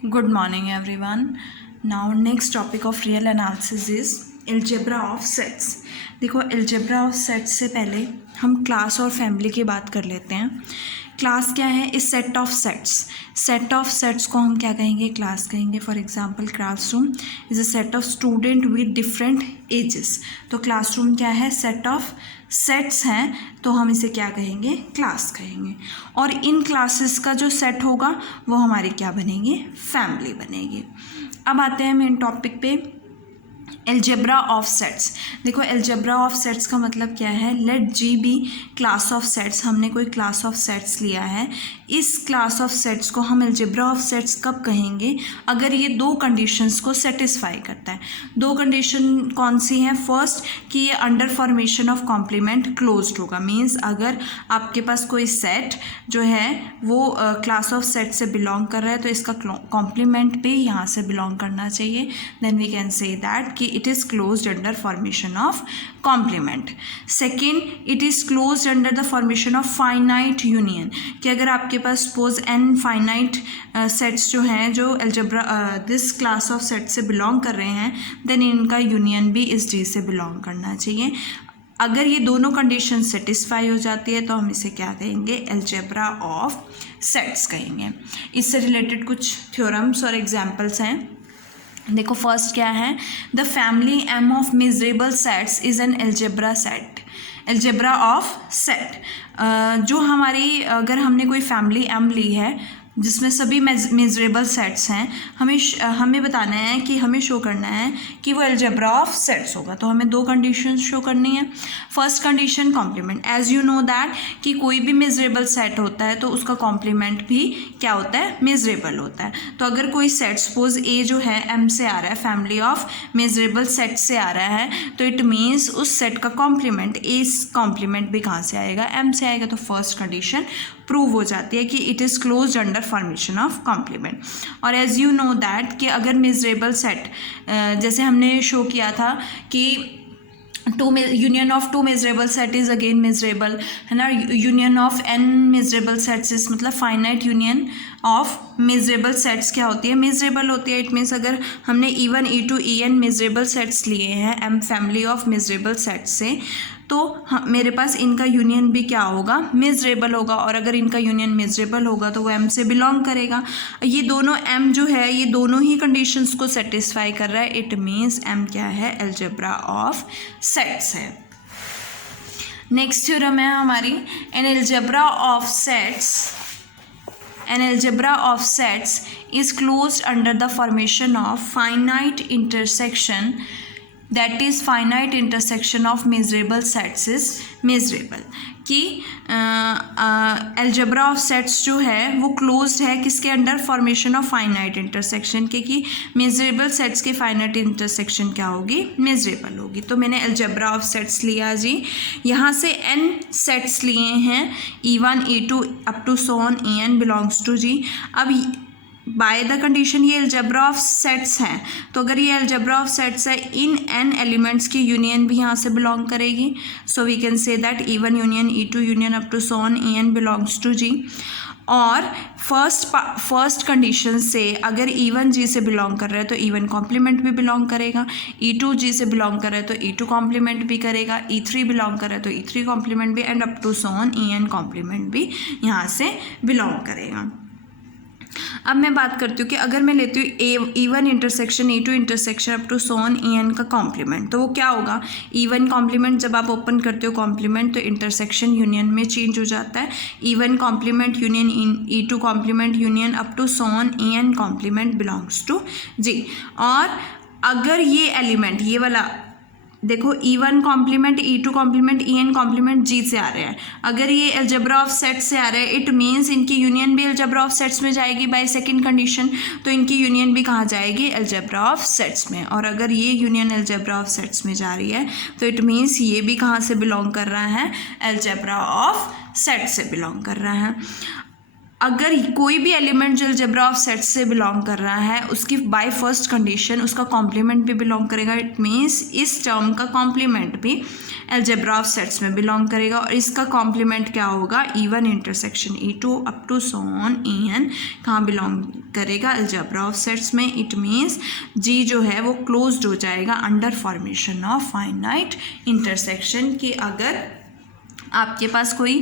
Good morning everyone. Now next topic of real analysis is algebra of sets. देखो algebra of sets से पहले हम class और family की बात कर लेते हैं. क्लास क्या है? इस set of sets. Set of sets को हम क्या कहेंगे? क्लास कहेंगे. For example classroom is a set of student with different ages. तो क्लासरूम क्या है? सेट ऑफ सेट्स हैं, तो हम इसे क्या कहेंगे? क्लास कहेंगे. और इन क्लासेस का जो सेट होगा वो हमारी क्या बनेंगे? फैमिली बनेगी. अब आते हैं मेन टॉपिक पे, एल्जेब्रा ऑफ सेट्स. देखो एल्जेब्रा ऑफ सेट्स का मतलब क्या है? Let G be class of sets. हमने कोई क्लास ऑफ सेट्स लिया है. इस क्लास ऑफ सेट्स को हम एल्जेब्रा ऑफ सेट्स कब कहेंगे? अगर ये दो कंडीशंस को सेटिस्फाई करता है. दो कंडीशन कौन सी हैं? फर्स्ट कि ये under formation of complement closed होगा. मीन्स अगर आपके पास कोई सेट जो है वो क्लास ऑफ सेट से बिलोंग कर रहा है तो इसका कॉम्प्लीमेंट भी यहाँ से बिलोंग करना चाहिए. Then we can say that कि it is closed under formation of complement. Second, it is closed under the formation of finite union. कि अगर आपके पास suppose n finite sets जो हैं जो algebra this class of set से belong कर रहे हैं, then इनका union भी इस D से belong करना चाहिए. अगर ये दोनों कंडीशन सेटिस्फाई हो जाती है तो हम इसे क्या कहेंगे? एल्जेब्रा ऑफ सेट्स कहेंगे. इससे रिलेटेड कुछ थ्योरम्स और एग्जाम्पल्स हैं. देखो फर्स्ट क्या है? The family M of measurable sets is an algebra set. Algebra of set जो हमारी, अगर हमने कोई फैमिली एम ली है जिसमें सभी मेजरेबल सेट्स हैं, हमें बताना है कि हमें शो करना है कि वो एल्जेब्रा ऑफ सेट्स होगा. तो हमें दो कंडीशंस शो करनी है. First condition complement. As you know that कि कोई भी मेजरेबल सेट होता है तो उसका कॉम्प्लीमेंट भी क्या होता है? मेजरेबल होता है. तो अगर कोई सेट सपोज ए जो है एम से आ रहा है, फैमिली ऑफ मेजरेबल सेट से आ रहा है, तो इट मीन्स उस सेट का कॉम्प्लीमेंट, ए कॉम्प्लीमेंट भी कहाँ से आएगा? एम से आएगा. तो फर्स्ट कंडीशन प्रूव हो जाती है कि it is closed under formation of complement. और एज यू नो दैट कि अगर मेजरेबल सेट जैसे हमने शो किया था कि union of two measurable set is again measurable है ना. Union of n measurable sets is मतलब finite union of measurable sets क्या होती है? मेजरेबल होती है. इट मीन्स अगर हमने E1 E2 EN measurable sets लिए हैं M family of measurable sets से, तो मेरे पास इनका यूनियन भी क्या होगा? मेजरेबल होगा. और अगर इनका यूनियन मेजरेबल होगा तो वो एम से बिलोंग करेगा. ये दोनों एम जो है ये दोनों ही कंडीशंस को सेटिस्फाई कर रहा है. इट मीन्स एम क्या है? एल्जेब्रा ऑफ सेट्स है. नेक्स्ट थ्योरम है हमारी, an algebra of sets. An algebra of sets is closed under the formation of finite intersection, that is finite intersection of measurable sets is measurable. कि algebra of sets जो है वो closed है किसके under? Formation of finite intersection के. कि measurable sets की finite intersection क्या होगी? मेजरेबल होगी. तो मैंने एल्जेब्रा ऑफ सेट्स लिया जी. यहाँ से n सेट्स लिए हैं, E1 E2 up to so on EN belongs to G. अब बाय द कंडीशन ये एल्जेब्रा ऑफ सेट्स हैं, तो अगर ये एल्जेब्रा ऑफ सेट्स है, इन n एलिमेंट्स की यूनियन भी यहाँ से बिलोंग करेगी. So we can say that E1 union E2 union up to so on EN belongs to G. और फर्स्ट कंडीशन से अगर E1 जी से बिलोंग कर रहा है तो E1 कॉम्प्लीमेंट भी बिलोंग करेगा. E2 जी से बिलोंग कर रहा है तो E2 कॉम्प्लीमेंट भी करेगा. E3 बिलोंग कर रहा है तो E3 कॉम्प्लीमेंट भी, and up to so on EN complement भी यहाँ से बिलोंग करेगा. अब मैं बात करती हूँ कि अगर मैं लेती हूँ E1 intersection E2 intersection up to so on EN का कॉम्प्लीमेंट, तो वो क्या होगा? E1 कॉम्प्लीमेंट जब आप ओपन करते हो कॉम्प्लीमेंट तो इंटरसेक्शन यूनियन में चेंज हो जाता है. E1 complement union E2 complement union up to so on EN complement belongs to G. और अगर ये एलिमेंट, ये वाला देखो E1 complement E2 complement EN complement G से आ रहे हैं, अगर ये एल्जेब्रा ऑफ सेट्स से आ रहे हैं, इट मीन्स इनकी यूनियन भी एल्जेब्रा ऑफ सेट्स में जाएगी बाय सेकंड कंडीशन. तो इनकी यूनियन भी कहाँ जाएगी? एल्जेब्रा ऑफ सेट्स में. और अगर ये यूनियन एल्जेब्रा ऑफ सेट्स में जा रही है तो इट मीन्स ये भी कहाँ से बिलोंग कर रहा है? एल्जेब्रा ऑफ सेट से बिलोंग कर रहा है. अगर कोई भी एलिमेंट जो अलजेब्रा ऑफ सेट से बिलोंग कर रहा है उसकी बाय फर्स्ट कंडीशन उसका कॉम्प्लीमेंट भी बिलोंग करेगा। इट मीन्स इस टर्म का कॉम्प्लीमेंट भी अलजेब्रा ऑफ सेट्स में बिलोंग करेगा। और इसका कॉम्प्लीमेंट क्या होगा, E1 intersection E2 up to so on En कहाँ बिलोंग करेगा, अलजेब्रा ऑफ सेट्स में। इट मीन्स G जो है वो क्लोज्ड हो जाएगा under formation of finite intersection. कि अगर आपके पास कोई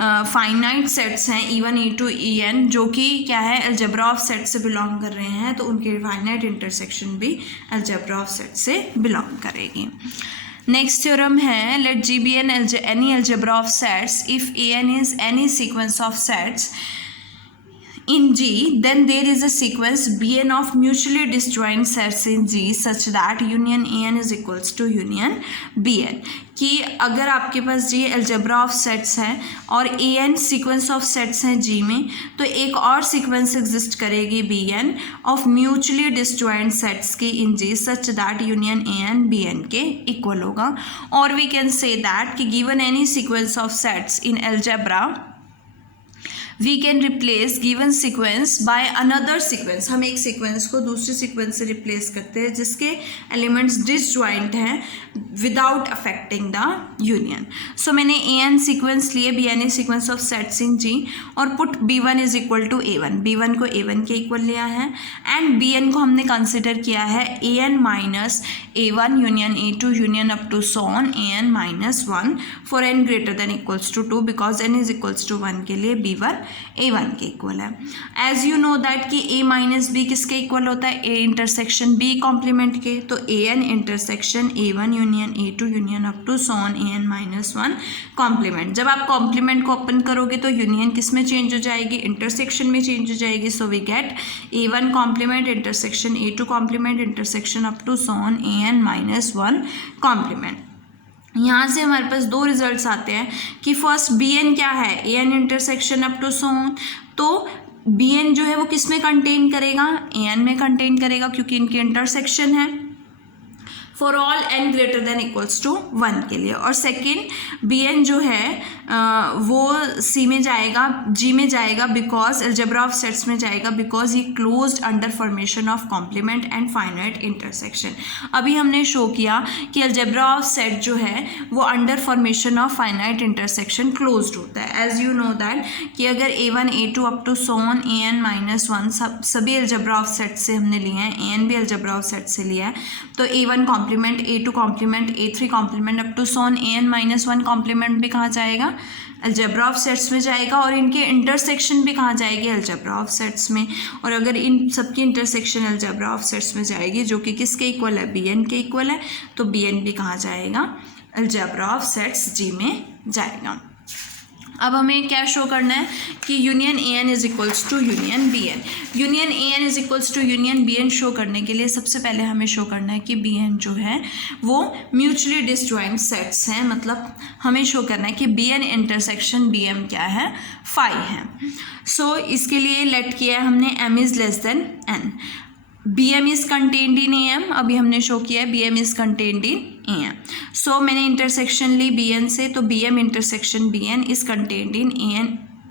फाइनाइट सेट्स हैं E1 E2 En जो कि क्या है अलजेब्रा ऑफ सेट से बिलोंग कर रहे हैं, तो उनके फाइनाइट इंटरसेक्शन भी अलजेब्रा ऑफ सेट से बिलोंग करेगी। नेक्स्ट थ्योरम है, late G be any algebra of sets if An is any sequence of sets in G, then there is a sequence Bn of mutually disjoint sets in G such that union An is equals to union Bn। कि अगर आपके पास G algebra of sets है और An sequence of sets हैं G में, तो एक और सीक्वेंस एग्जिस्ट करेगी Bn of mutually disjoint sets की in G such that union An Bn के इक्वल होगा। और वी कैन से दैट कि given any sequence of sets in algebra we can replace given sequence by another sequence. हम एक sequence को दूसरी sequence से रिप्लेस करते हैं जिसके एलिमेंट्स डिसजॉइंट हैं without affecting the union. So मैंने An सीक्वेंस लिए Bn sequence of sets in G और put B1 is equal to A1, B1 को A1 के इक्वल लिया है एंड Bn को हमने कंसिडर किया है An minus A1 union A2 union up to so on An minus 1 for n greater than equals to 2 because n is equals to 1 के लिए B1 A1 के इक्वल है। एज यू नो दैट कि A minus B किसके equal होता है, A intersection B complement के। तो An intersection A1 union A2 union up to so on An minus 1 complement. जब आप कॉम्प्लीमेंट को ओपन करोगे तो यूनियन किस में चेंज हो जाएगी, इंटरसेक्शन में चेंज हो जाएगी। So we get A1 complement intersection A2 complement intersection up to so on An minus 1 complement. यहाँ से हमारे पास दो रिजल्ट्स आते हैं कि फर्स्ट Bn क्या है, An intersection up to so on. तो Bn जो है वो किस में कंटेन करेगा, An में कंटेन करेगा क्योंकि इनके इंटरसेक्शन है for all n greater than equals to 1 के लिए। और सेकेंड Bn जो है वो C में जाएगा, G में जाएगा बिकॉज अलजेब्रा ऑफ सेट्स में जाएगा बिकॉज ये closed under formation of complement and finite intersection. अभी हमने शो किया कि अलजेब्रा ऑफ सेट जो है वो under formation of finite intersection closed होता है। एज यू नो दैट कि अगर A1 A2 up to so on An minus 1 सभी अलजेब्रा ऑफ सेट से हमने लिए हैं, An भी अलजेब्रा ऑफ सेट से लिया है, तो A1 complement A2 complement A3 complement up to so on An minus 1 complement भी कहाँ जाएगा, अलजेब्रा ऑफ सेट्स में जाएगा। और इनके इंटरसेक्शन भी कहाँ जाएगी, अलजेब्रा ऑफ सेट्स में। और अगर इन सबकी इंटरसेक्शन अलजेब्रा ऑफ सेट्स में जाएगी जो कि किसके इक्वल है, Bn के इक्वल है, तो Bn भी कहाँ जाएगा, अलजेब्रा ऑफ सेट्स G में जाएगा। अब हमें क्या शो करना है कि union An is equals to union Bn। Union An is equals to union Bn show करने के लिए सबसे पहले हमें शो करना है कि Bn जो है वो म्यूचुअली डिसजॉइंट सेट्स हैं। मतलब हमें शो करना है कि Bn इंटरसेक्शन Bm क्या है, फाई है। सो इसके लिए लेट किया है हमने m is less than n, Bm is contained in Am। अभी हमने शो किया है Bm is contained in Am। सो मैंने इंटरसेक्शन ली Bn से, तो Bm intersection Bn is contained in An,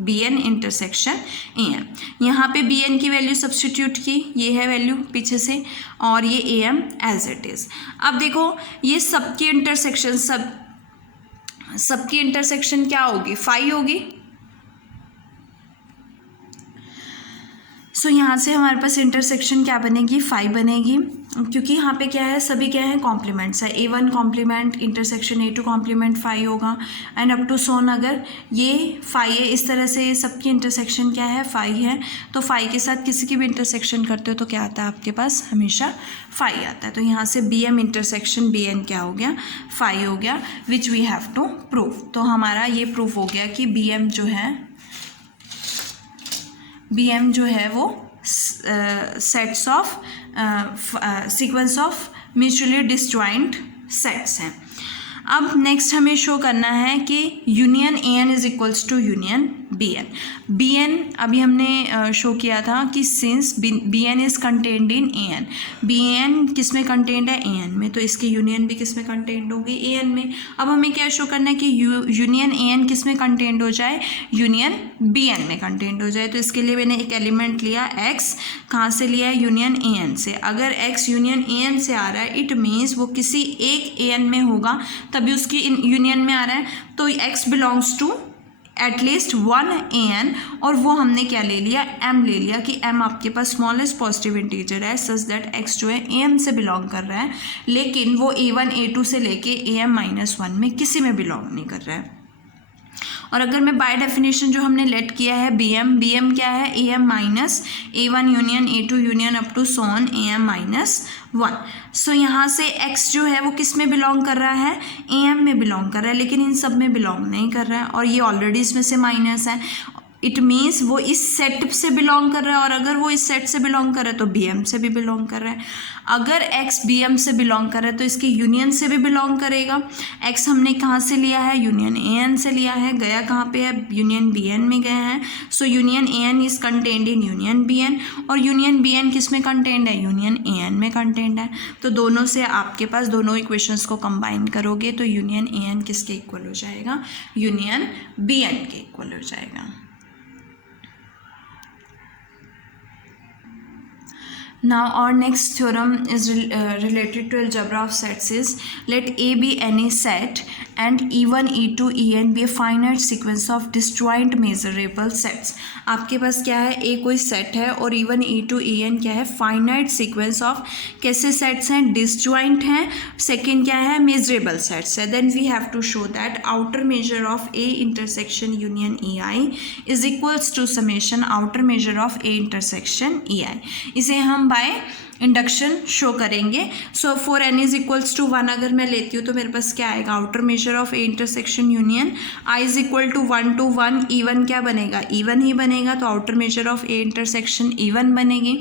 Bn intersection Am। यहाँ पे Bn की वैल्यू सब्सटीट्यूट की, ये है वैल्यू पीछे से, और ये Am एज इट इज़। अब देखो ये सबकी इंटरसेक्शन सबकी इंटरसेक्शन क्या होगी, फाई होगी। सो यहाँ से हमारे पास इंटरसेक्शन क्या बनेगी, फाई बनेगी, क्योंकि यहाँ पे क्या है, सभी क्या है, कॉम्प्लीमेंट्स है। A1 complement intersection A2 complement phi होगा एंड अप टू सोन अगर ये फाई है, इस तरह से सबकी इंटरसेक्शन क्या है, फाई है। तो फाई के साथ किसी की भी इंटरसेक्शन करते हो तो क्या आता है आपके पास, हमेशा फाई आता है। तो यहाँ से Bm इंटरसेक्शन Bn क्या हो गया, फाई हो गया, which we have to prove. तो हमारा ये प्रूफ हो गया कि Bm जो है वो sets of sequence of mutually disjoint sets हैं। अब नेक्स्ट हमें शो करना है कि union An is equals to union B n. B n अभी हमने शो किया था कि since B n is contained in A n, B n किस में कंटेन्ड है, ए एन में, तो इसकी यूनियन भी किस में कंटेन्ड होगी, ए एन में। अब हमें क्या शो करना है कि यूनियन ए एन किस में कंटेन्ड हो जाए, यूनियन बी एन में कंटेन्ड हो जाए। तो इसके लिए मैंने एक एलिमेंट लिया एक्स, कहाँ से लिया है, यूनियन ए एन से। अगर एक्स यूनियन ए एन से आ रहा है इट मीन्स वो किसी एक ए एन में होगा तभी उसकी यूनियन में आ रहा है, तो x belongs to at least one A n, और वो हमने क्या ले लिया, एम ले लिया कि एम आपके पास स्मॉलेस्ट पॉजिटिव इंटीजर है सच दैट एक्स जो है ए एम से बिलोंग कर रहा है, लेकिन वो ए वन ए टू से लेके ए एम माइनस वन में किसी में बिलोंग नहीं कर रहा है। और अगर मैं बाय डेफिनेशन जो हमने लेट किया है बी एम क्या है, A M minus A one union A two union up to so on A M minus one. So यहाँ से x जो है वो किस में बिलोंग कर रहा है, ए एम में बिलोंग कर रहा है, लेकिन इन सब में बिलोंग नहीं कर रहा है, और ये ऑलरेडी इसमें से माइनस है। इट मीन्स वो इस सेट से बिलोंग कर रहा है, और अगर वो इस सेट से बिलोंग कर रहा है तो बी एम से भी बिलोंग कर रहा है। अगर x बी एम से बिलोंग कर रहा है तो इसकी यूनियन से भी बिलोंग करेगा। x हमने कहाँ से लिया है, यूनियन ए एन से लिया है, गया कहाँ पे है, यूनियन बी एन में गए हैं। So union A n is contained in union B n, और यूनियन बी एन किस में कंटेन्ड है, यूनियन ए एन में कंटेन्ड है। तो दोनों से आपके पास दोनों इक्वेशंस को कंबाइन करोगे तो यूनियन ए एन किसके इक्वल हो जाएगा, यूनियन बी एन के इक्वल हो जाएगा। Now our next theorem is related to algebra of sets is let A be any set and E1, E2, En be a finite sequence of disjoint measurable sets। आपके पास क्या है, A कोई set है और E1, E2, En क्या है, finite sequence of कैसे सेट्स हैं, डिसजॉइंट हैं। सेकेंड क्या है, मेजरेबल सेट्स है। Then we have to show that outer measure of A intersection union EI is equals to summation outer measure of A intersection EI। इसे हम by induction show करेंगे। So for n is equals to one अगर मैं लेती हूँ तो मेरे पास क्या आएगा, outer measure of A intersection union i is equal to one, E one क्या बनेगा, ई वन ही बनेगा, तो outer measure of A intersection E one बनेगी।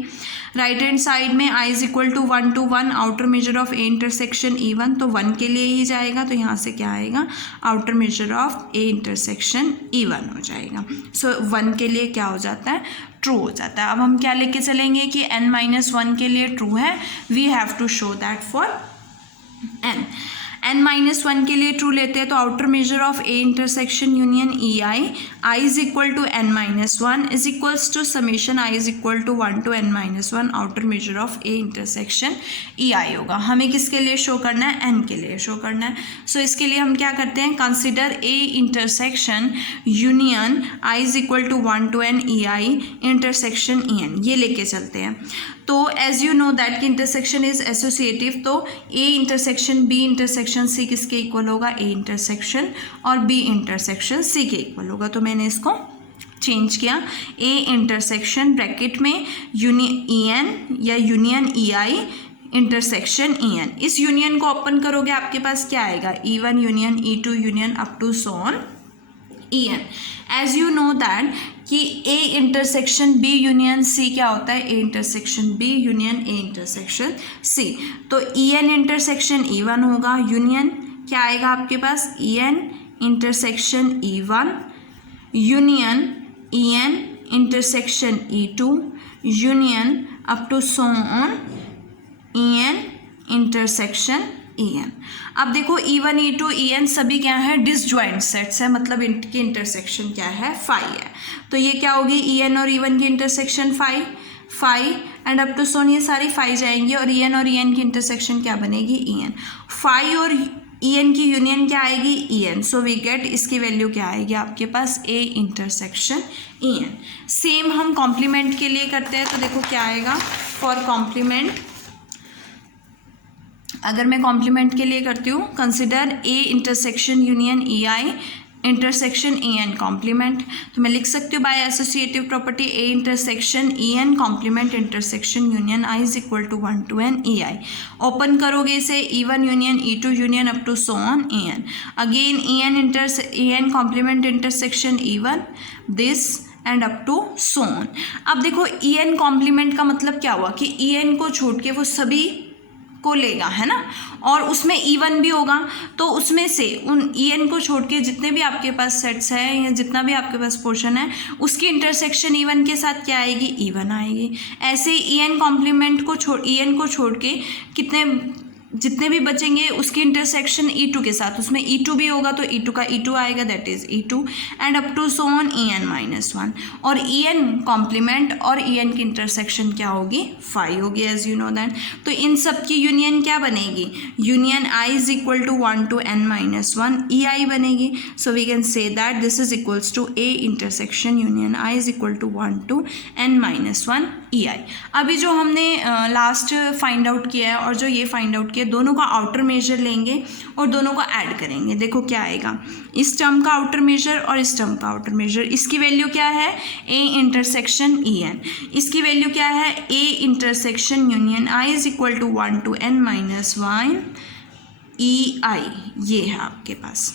राइट हैंड साइड में I is equal to one, outer measure of A intersection E one, तो one के लिए ही जाएगा, तो यहाँ से क्या आएगा, outer measure of A intersection E one हो जाएगा। सो वन के लिए क्या हो जाता है, ट्रू हो जाता है। अब हम क्या लेके चलेंगे कि n माइनस वन के लिए ट्रू है, we have to show that for n minus one के लिए ट्रू लेते हैं तो outer measure of A intersection union E I is equal to n minus one is equals to summation I is equal to one to n minus one outer measure of A intersection E I होगा। हमें किसके लिए show करना है, n के लिए show करना है। सो इसके लिए हम क्या करते हैं, consider A intersection union i is equal to one to n E i intersection E n, ये लेके चलते हैं। तो एज यू नो दैट कि इंटरसेक्शन इज एसोसिएटिव, तो A intersection B intersection C किसके इक्वल होगा, ए इंटरसेक्शन और बी इंटरसेक्शन सी के इक्वल होगा। तो मैंने इसको चेंज किया, ए इंटरसेक्शन ब्रैकेट में यूनियन ई एन या union E i intersection E N. इस यूनियन को ओपन करोगे आपके पास क्या आएगा, E one union E two union up to so on E N. As you know that कि A intersection B union C क्या होता है, A intersection B union A intersection C, तो E N intersection E one होगा, union क्या आएगा आपके पास, E N intersection E one union E N intersection E two union up to so on E N intersection E n. अब देखो E one E two E n सभी क्या है, डिसजॉइंट सेट्स है, मतलब इनकी इंटरसेक्शन क्या है, फाई है। तो ये क्या होगी, ई एन और ई वन की intersection phi and up to so on ये सारी फाई जाएंगी, और ई एन की इंटरसेक्शन क्या बनेगी, ई एन। फाई और ई एन की यूनियन क्या आएगी, E N. So we get इसकी वैल्यू क्या आएगी आपके पास, A intersection E N. Same हम कॉम्प्लीमेंट के लिए करते हैं, तो देखो क्या आएगा, फॉर कॉम्प्लीमेंट अगर मैं कॉम्प्लीमेंट के लिए करती हूँ, consider A intersection union E i intersection E n complement, तो मैं लिख सकती हूँ by associative property A intersection E n complement intersection union i is equal to one to n E i. Open करोगे इसे, E one union E two union up to so on E n, again E n complement intersection E one this and up to so on. अब देखो ई n complement का मतलब क्या हुआ कि E N को छोड़ के वो सभी को लेगा, है ना, और उसमें E1 भी होगा, तो उसमें से उन En को छोड़ के जितने भी आपके पास सेट्स हैं या जितना भी आपके पास पोर्शन है उसकी इंटरसेक्शन E1 के साथ क्या आएगी, E1 आएगी। ऐसे ही En को छोड़ के जितने भी बचेंगे उसकी इंटरसेक्शन E2 के साथ, उसमें E2 भी होगा तो E2 का E2 आएगा, that is E2 and up to so on En-1, और En कॉम्प्लीमेंट और En की इंटरसेक्शन क्या होगी, 5 होगी, एज यू नो दैट। तो इन सब की यूनियन क्या बनेगी, union I is equal to 1 to n-1 EI बनेगी। So we can say that this is equals to A intersection union I is equal to 1 to n-1 EI। अभी जो हमने last find out किया है और जो ये फाइंड आउट किया, दोनों का आउटर मेजर लेंगे और दोनों को ऐड करेंगे। देखो क्या आएगा, इस टर्म का आउटर मेजर और इस टर्म का आउटर मेजर, इसकी वैल्यू क्या है, A इंटरसेक्शन En, इसकी वैल्यू क्या है, A intersection union I is equal to 1 to n-1 EI। ये है आपके पास।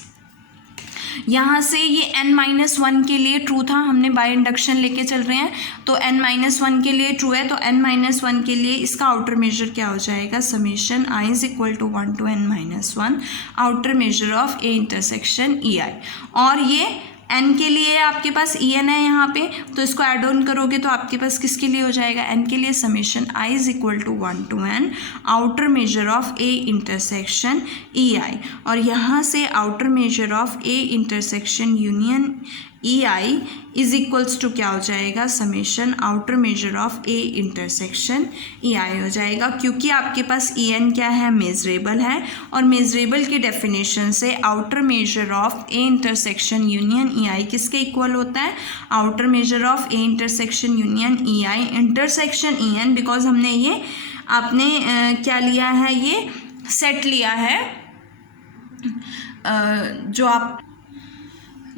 यहाँ से ये n-1 के लिए ट्रू था, हमने बाय इंडक्शन लेके चल रहे हैं, तो n-1 के लिए ट्रू है, तो n-1 के लिए इसका आउटर मेजर क्या हो जाएगा, summation I is equal to 1 to n-1 outer measure of A intersection EI। और ये n के लिए आपके पास En है यहाँ पे, तो इसको ऐड ऑन करोगे तो आपके पास किसके लिए हो जाएगा, n के लिए summation I is equal to 1 to n outer measure of A intersection EI। और यहाँ से outer measure of A intersection union EI is equals to क्या हो जाएगा, summation outer measure of A intersection EI हो जाएगा, क्योंकि आपके पास En क्या है, मेजरेबल है, और मेजरेबल की डेफिनेशन से outer measure of A intersection union EI किसके इक्वल होता है, outer measure of A intersection union EI intersection En, because हमने ये आपने क्या लिया है, ये सेट लिया है,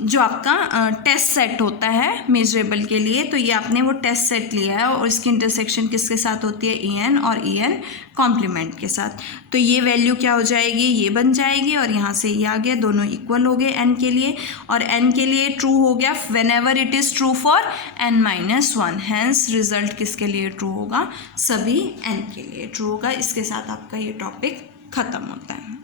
जो आपका टेस्ट सेट होता है मेजरेबल के लिए, तो ये आपने वो टेस्ट सेट लिया है और इसकी इंटरसेक्शन किसके साथ होती है, En और En कॉम्प्लीमेंट के साथ। तो ये वैल्यू क्या हो जाएगी, ये बन जाएगी, और यहाँ से ये आ गया, दोनों इक्वल हो गए n के लिए, और n के लिए ट्रू हो गया whenever it is true for n-1, hence result किसके लिए ट्रू होगा, सभी n के लिए ट्रू होगा। इसके साथ आपका ये टॉपिक ख़त्म होता है।